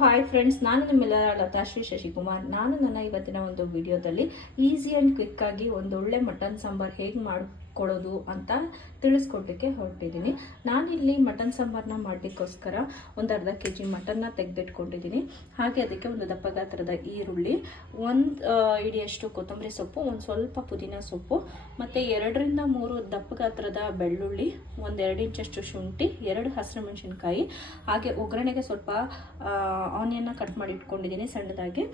Hi friends, ನಾನು ನಿಮ್ಮೆಲ್ಲರ ಲತಾಶ್ರೀ ಶಶಿಕುಮಾರ್. ನಾನು ನನ್ನ ಇವತ್ತಿನ ಒಂದು ವಿಡಿಯೋದಲ್ಲಿ ಈಸಿ ಆ್ಯಂಡ್ ಕ್ವಿಕ್ ಆಗಿ ಒಂದೊಳ್ಳೆ ಮಟನ್ ಸಾಂಬಾರ್ ಹೇಗೆ ಮಾಡಿಕೊಡೋದು ಅಂತ ತಿಳಿಸ್ಕೊಟ್ಟಕ್ಕೆ ಹೊರಟಿದ್ದೀನಿ. ನಾನಿಲ್ಲಿ ಮಟನ್ ಸಾಂಬಾರನ್ನ ಮಾಡಲಿಕ್ಕೋಸ್ಕರ ಒಂದು ಅರ್ಧ kg ಮಟನ್ನ ತೆಗೆದಿಟ್ಕೊಂಡಿದ್ದೀನಿ. ಹಾಗೆ ಅದಕ್ಕೆ ಒಂದು ದಪ್ಪ ಗಾತ್ರದ ಈರುಳ್ಳಿ, ಒಂದು ಇಡಿಯಷ್ಟು ಕೊತ್ತಂಬರಿ ಸೊಪ್ಪು, ಒಂದು ಸ್ವಲ್ಪ ಪುದೀನ ಸೊಪ್ಪು ಮತ್ತು 2ರಿಂದ 3 ದಪ್ಪ ಗಾತ್ರದ ಬೆಳ್ಳುಳ್ಳಿ, ಒಂದು 2 ಇಂಚಷ್ಟು ಶುಂಠಿ, 2 ಹಸಿರು ಮೆಣಸಿನ್ಕಾಯಿ, ಹಾಗೆ ಒಗ್ಗರಣೆಗೆ ಸ್ವಲ್ಪ ಆನಿಯನ್ನ ಕಟ್ ಮಾಡಿ ಇಟ್ಕೊಂಡಿದ್ದೀನಿ ಸಣ್ಣದಾಗಿ.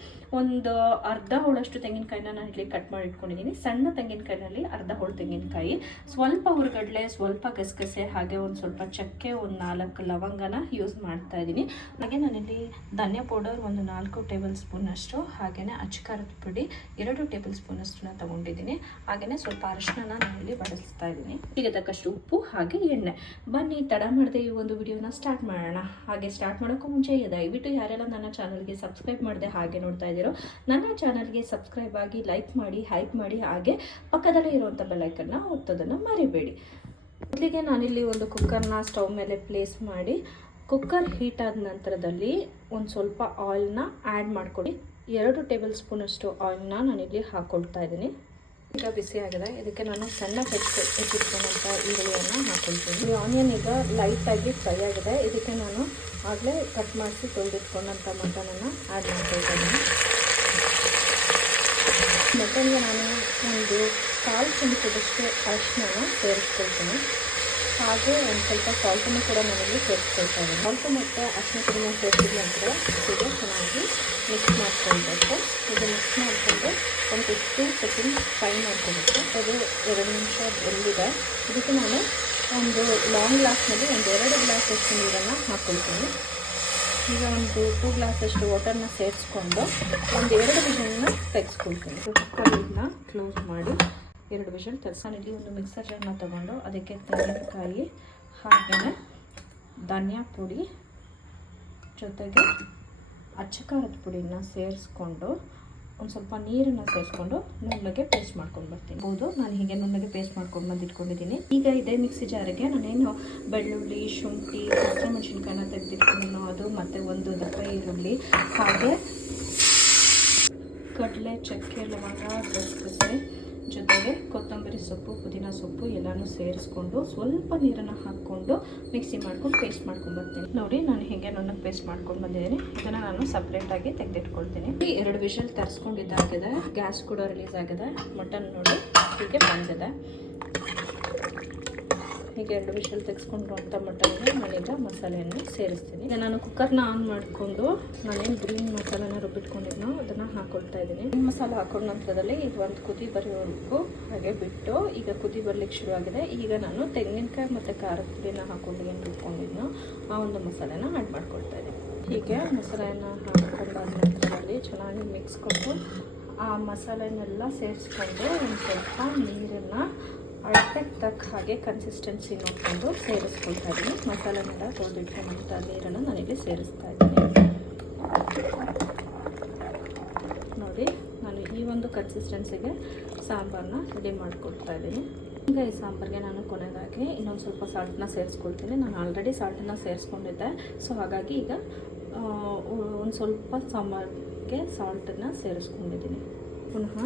ಒಂದು ಅರ್ಧ ಹೋಳಷ್ಟು ತೆಂಗಿನಕಾಯಿನ ನಾನು ಇಲ್ಲಿ ಕಟ್ ಮಾಡಿ ಇಟ್ಕೊಂಡಿದ್ದೀನಿ. ಸಣ್ಣ ತೆಂಗಿನಕಾಯಿನಲ್ಲಿ ಅರ್ಧ ಹೋಳು ತೆಂಗಿನಕಾಯಿ, ಸ್ವಲ್ಪ ಹುರುಗಡ್ಲೆ, ಸ್ವಲ್ಪ ಗಸಗಸೆ, ಹಾಗೆ ಒಂದು ಸ್ವಲ್ಪ ಚಕ್ಕೆ, ಒಂದು 4 ಲವಂಗನ ಯೂಸ್ ಮಾಡ್ತಾ ಇದ್ದೀನಿ. ಹಾಗೆ ನಾನಿಲ್ಲಿ ಧನಿಯಾ ಪೌಡರ್ ಒಂದು 4 ಟೇಬಲ್ ಸ್ಪೂನ್ ಅಷ್ಟು, ಹಾಗೆಯೇ ಅಚ್ಚಕಾರದ ಪುಡಿ 2 ಟೇಬಲ್ ಸ್ಪೂನ್ ಅಷ್ಟನ್ನ ತಗೊಂಡಿದ್ದೀನಿ. ಹಾಗೆಯೇ ಸ್ವಲ್ಪ ಅರಿಶಿನ ನಾನಿಲ್ಲಿ ಬಳಸ್ತಾ ಇದ್ದೀನಿ. ಈಗ ತಕ್ಕಷ್ಟು ಉಪ್ಪು ಹಾಗೆ ಎಣ್ಣೆ. ಬನ್ನಿ ತಡ ಮಾಡದೆ ಈ ಒಂದು ವಿಡಿಯೋನ ಸ್ಟಾರ್ಟ್ ಮಾಡೋಣ. ಹಾಗೆ ಸ್ಟಾರ್ಟ್ ಮಾಡೋಕ್ಕೂ ಮುಂಚೆ ದಯವಿಟ್ಟು ಯಾರೆಲ್ಲ ನನ್ನ ಚಾನಲ್ಗೆ ಸಬ್ಸ್ಕ್ರೈಬ್ ಮಾಡದೆ ಹಾಗೆ ನೋಡ್ತಾ ಇದ್ದೀರೋ ನನ್ನ ಚಾನಲ್ಗೆ ಸಬ್ಸ್ಕ್ರೈಬ್ ಆಗಿ, ಲೈಕ್ ಮಾಡಿ, ಹೈಪ್ ಮಾಡಿ, ಹಾಗೆ ಪಕ್ಕದಲ್ಲೇ ಇರುವಂಥ ಬೆಲ್ಲೈಕನ್ನ ಒತ್ತೋದನ್ನು ಮರಿಬೇಡಿ. ಮೊದಲಿಗೆ ನಾನಿಲ್ಲಿ ಒಂದು ಕುಕ್ಕರ್ನ ಸ್ಟವ್ ಮೇಲೆ ಪ್ಲೇಸ್ ಮಾಡಿ, ಕುಕ್ಕರ್ ಹೀಟ್ ಆದ ನಂತರದಲ್ಲಿ ಒಂದು ಸ್ವಲ್ಪ ಆಯಿಲ್ನ ಆ್ಯಡ್ ಮಾಡ್ಕೊಳ್ಳಿ. 2 ಟೇಬಲ್ ಸ್ಪೂನ್ ಅಷ್ಟು ಆಯಿಲ್ನ ನಾನಿಲ್ಲಿ ಹಾಕ್ಕೊಳ್ತಾ ಇದ್ದೀನಿ. ಈಗ ಬಿಸಿ ಆಗಿದೆ, ಇದಕ್ಕೆ ನಾನು ಸಣ್ಣ ಹೆಚ್ಚಿಟ್ಕೊಂಡಂಥ ಈರುಳ್ಳಿಯನ್ನು ಹಾಕ್ಕೊಳ್ತೀನಿ. ಈ ಆನಿಯನ್ ಈಗ ಲೈಟಾಗಿ ಫ್ರೈ ಆಗಿದೆ. ಇದಕ್ಕೆ ನಾನು ಆಗಲೇ ಕಟ್ ಮಾಡಿಸಿ ತೊಳೆದಿಟ್ಕೊಂಡಂಥ ಮಟನನ್ನು ಆ್ಯಡ್ ಮಾಡ್ಕೊಳ್ತಾ ಇದ್ದೀನಿ. ಮಟನ್ಗೆ ನಾನು ಒಂದು 1/4 ಚಮಚದಷ್ಟು ಅರಿಶಿನ ಸೇರಿಸ್ಕೊಳ್ತೀನಿ. ಹಾಗೆ ಒಂದು ಸ್ವಲ್ಪ ಸಾಲ್ಟನ್ನು ಕೂಡ ನಾನಿಲ್ಲಿ ಸೇರಿಸ್ಕೊಳ್ತಾ ಇದ್ದೀನಿ. ಸಾಲ್ಟು ಮತ್ತು ಅರಿಶಿನ ಪುಡಿನ ಸೇರಿಸಿದ ನಂತರ ಹೀಗೆ ಚೆನ್ನಾಗಿ ಮಿಕ್ಸ್ ಮಾಡ್ಕೊಳ್ಬೇಕು. ಇದು ಮಿಕ್ಸ್ ಮಾಡಿಕೊಂಡು ಒಂದು 2 ಸೆಕೆಂಡ್ ಫ್ರೈ ಮಾಡ್ಕೊಬೇಕು. ಅದು 2 ನಿಮಿಷ ಬೆಂದಿದೆ. ಇದಕ್ಕೆ ನಾನು ಒಂದು ಲಾಂಗ್ ಗ್ಲಾಸ್ನಲ್ಲಿ ಒಂದು 2 ಗ್ಲಾಸಷ್ಟು ನೀರನ್ನು ಹಾಕ್ಕೊಳ್ತೀನಿ. ಈಗ ಒಂದು 2 ಗ್ಲಾಸಷ್ಟು ವಾಟರ್ನ ಸೇರಿಸ್ಕೊಂಡು ಒಂದು 2 ವಿಷಲ್ನ ತೆಗೆಸ್ಕೊಳ್ತೀನಿ. ಕುಕ್ಕರ್ನ ಕ್ಲೋಸ್ ಮಾಡಿ 2 ವಿಷಲ್ ತೆಗೆಸಾನಿಲ್ಲಿ ಒಂದು ಮಿಕ್ಸರ್ ಜಾರ್ನ ತೊಗೊಂಡು ಅದಕ್ಕೆ ತೆಂಗಿನಕಾಯಿ, ಹಾಗೆಯೇ ಧನಿಯಾ ಪುಡಿ ಜೊತೆಗೆ ಅಚ್ಚಕಾರದ ಪುಡಿನ ಸೇರಿಸ್ಕೊಂಡು ಒಂದು ಸ್ವಲ್ಪ ನೀರನ್ನು ಸೇರಿಸ್ಕೊಂಡು ನುಣ್ಣಗೆ ಪೇಸ್ಟ್ ಮಾಡ್ಕೊಂಡು ಬರ್ತೀನಿ. ಹೌದು, ನಾನು ಹೀಗೆ ನುಣ್ಣಗೆ ಪೇಸ್ಟ್ ಮಾಡ್ಕೊಂಡು ಬಂದಿಟ್ಕೊಂಡಿದ್ದೀನಿ. ಈಗ ಇದೇ ಮಿಕ್ಸಿ ಜಾರಿಗೆ ನಾನೇನು ಬೆಳ್ಳುಳ್ಳಿ, ಶುಂಠಿ, ಹಸಿಮೆಣಸಿನ್ಕಾಯಿನ ತೆಗೆದಿಟ್ಕೊಂಡಿನೋ ಅದು, ಮತ್ತು ಒಂದು ದಪ್ಪ ಈರುಳ್ಳಿ, ಹಾಗೆ ಕಡಲೆ, ಚಕ್ಕೆ, ಲವಂಗ, ಗಸಗಸೆ ಜೊತೆಗೆ ಕೊತ್ತಂಬರಿ ಸೊಪ್ಪು, ಪುದೀನ ಸೊಪ್ಪು ಎಲ್ಲನೂ ಸೇರಿಸ್ಕೊಂಡು ಸ್ವಲ್ಪ ನೀರನ್ನು ಹಾಕ್ಕೊಂಡು ಮಿಕ್ಸಿ ಮಾಡ್ಕೊಂಡು ಪೇಸ್ಟ್ ಮಾಡ್ಕೊಂಡು ಬರ್ತೀನಿ. ನೋಡಿ, ನಾನು ಹೀಗೆ ನುಣ್ಣಗೆ ಪೇಸ್ಟ್ ಮಾಡ್ಕೊಂಡು ಬಂದಿದ್ದೀನಿ. ಇದನ್ನು ನಾನು ಸಪ್ರೇಟಾಗಿ ತೆಗೆದಿಟ್ಕೊಳ್ತೀನಿ. 2 ವಿಷಲ್ ತರಿಸ್ಕೊಂಡಿದ್ದಾಗಿದೆ. ಗ್ಯಾಸ್ ಕೂಡ ರಿಲೀಸ್ ಆಗಿದೆ. ಮಟನ್ ನೋಡಿ ಹೀಗೆ ಬಂದಿದೆ. ಹೀಗೆ 2 ವಿಷಲ್ ತೆಗೆಸ್ಕೊಂಡಿರುವಂಥ ಮಟನ್ಗೆ ನಾನೀಗ ಮಸಾಲೆಯನ್ನು ಸೇರಿಸ್ತೀನಿ. ಈಗ ನಾನು ಕುಕ್ಕರ್ನ ಆನ್ ಮಾಡಿಕೊಂಡು ನಾನೇನು ಗ್ರೀನ್ ಮಸಾಲೆನ ರುಬ್ಬಿಟ್ಕೊಂಡಿದ್ನೋ ಅದನ್ನು ಹಾಕ್ಕೊಳ್ತಾ ಇದ್ದೀನಿ. ಗ್ರೀನ್ ಮಸಾಲೆ ಹಾಕೊಂಡ ನಂತರದಲ್ಲಿ ಇದು ಒಂದು ಕುದಿ ಬರೋವರೆಗೂ ಹಾಗೆ ಬಿಟ್ಟು, ಈಗ ಕುದಿ ಬರ್ಲಿಕ್ಕೆ ಶುರುವಾಗಿದೆ. ಈಗ ನಾನು ತೆಂಗಿನಕಾಯಿ ಮತ್ತು ಖಾರದ ಪುಡಿನ ಹಾಕೊಂಡು ಏನು ರುಬ್ಕೊಂಡಿದ್ನೋ ಆ ಒಂದು ಮಸಾಲೆನ ಆ್ಯಡ್ ಮಾಡ್ಕೊಳ್ತಾ ಇದ್ದೀನಿ. ಹೀಗೆ ಮಸಾಲೆಯನ್ನು ಹಾಕೊಂಡಾದ ನಂತರದಲ್ಲಿ ಚೆನ್ನಾಗಿ ಮಿಕ್ಸ್ಕೊಂಡು ಆ ಮಸಾಲೆನೆಲ್ಲ ಸೇರಿಸ್ಕೊಂಡು ಒಂದು ಸ್ವಲ್ಪ ನೀರನ್ನು ಅಳತೆಗೆ ತಕ್ಕ ಹಾಗೆ ಕನ್ಸಿಸ್ಟೆನ್ಸಿ ನೋಡಿಕೊಂಡು ಸೇರಿಸ್ಕೊಳ್ತಾ ಇದ್ದೀನಿ. ಮಸಾಲೆನೆಲ್ಲ ತೊಳೆದಿಟ್ಕೊಂಡಂಥ ನೀರನ್ನು ನಾನಿಲ್ಲಿ ಸೇರಿಸ್ತಾ ಇದ್ದೀನಿ. ನೋಡಿ, ನಾನು ಈ ಒಂದು ಕನ್ಸಿಸ್ಟೆನ್ಸಿಗೆ ಸಾಂಬಾರನ್ನ ರೆಡಿ ಮಾಡಿಕೊಡ್ತಾ ಇದ್ದೀನಿ. ಈಗ ಈ ಸಾಂಬಾರಿಗೆ ನಾನು ಕೊನೆಯದಾಗಿ ಇನ್ನೊಂದು ಸ್ವಲ್ಪ ಸಾಲ್ಟನ್ನ ಸೇರಿಸ್ಕೊಳ್ತೀನಿ. ನಾನು ಆಲ್ರೆಡಿ ಸಾಲ್ಟನ್ನು ಸೇರಿಸ್ಕೊಂಡಿದ್ದೆ, ಸೊ ಹಾಗಾಗಿ ಈಗ ಒಂದು ಸ್ವಲ್ಪ ಸಾಂಬಾರಿಗೆ ಸಾಲ್ಟನ್ನು ಸೇರಿಸ್ಕೊಂಡಿದ್ದೀನಿ. ಪುನಃ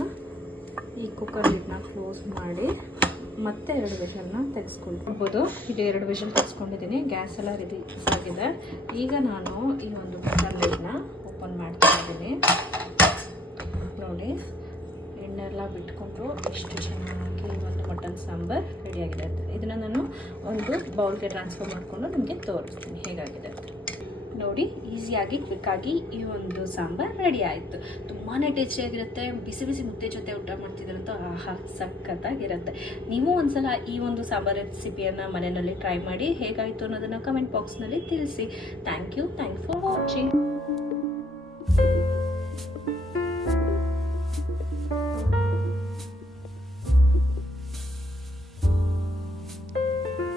ಈ ಕುಕ್ಕರ್ ಲಿಡ್ನ ಕ್ಲೋಸ್ ಮಾಡಿ ಮತ್ತೆ 2 ವಿಷಲ್ನ ತೆಗೆಸ್ಕೊಳ್ಬೋದು. ಇದು 2 ವಿಷಲ್ ತೆಗೆಸ್ಕೊಂಡಿದ್ದೀನಿ. ಗ್ಯಾಸ್ ಎಲ್ಲ ರಿಲೀಸ್ ಆಗಿದೆ. ಈಗ ನಾನು ಈ ಒಂದು ಕುಕ್ಕರ್ ಲಿಡ್ನ ಓಪನ್ ಮಾಡ್ತಾ ಇದ್ದೀನಿ. ನೋಡಿ, ಎಣ್ಣೆ ಎಲ್ಲ ಬಿಟ್ಕೊಂಡು ಎಷ್ಟು ಚೆನ್ನಾಗಿ ಒಂದು ಮಟನ್ ಸಾಂಬಾರ್ ರೆಡಿಯಾಗಿದೆ. ಇದನ್ನು ನಾನು ಒಂದು ಬೌಲ್ಗೆ ಟ್ರಾನ್ಸ್ಫರ್ ಮಾಡಿಕೊಂಡು ನಿಮಗೆ ತೋರಿಸ್ತೀನಿ ಹೇಗಾಗಿದೆ. ನೋಡಿ, ಈಸಿಯಾಗಿ ಕ್ವಿಕ್ಕಾಗಿ ಈ ಒಂದು ಸಾಂಬಾರ್ ರೆಡಿ ಆಯಿತು. ತುಂಬಾ ಟೇಸ್ಟಿಯಾಗಿರುತ್ತೆ. ಬಿಸಿ ಬಿಸಿ ಮುದ್ದೆ ಜೊತೆ ಊಟ ಮಾಡ್ತಿದ್ರಂತೂ ಆಹಾ ಸಖತ್ತಾಗಿರುತ್ತೆ. ನೀವು ಒಂದ್ಸಲ ಈ ಒಂದು ಸಾಂಬಾರ್ ರೆಸಿಪಿಯನ್ನು ಮನೆಯಲ್ಲಿ ಟ್ರೈ ಮಾಡಿ ಹೇಗಾಯಿತು ಅನ್ನೋದನ್ನು ಕಮೆಂಟ್ ಬಾಕ್ಸ್ನಲ್ಲಿ ತಿಳಿಸಿ. Thank you for watching.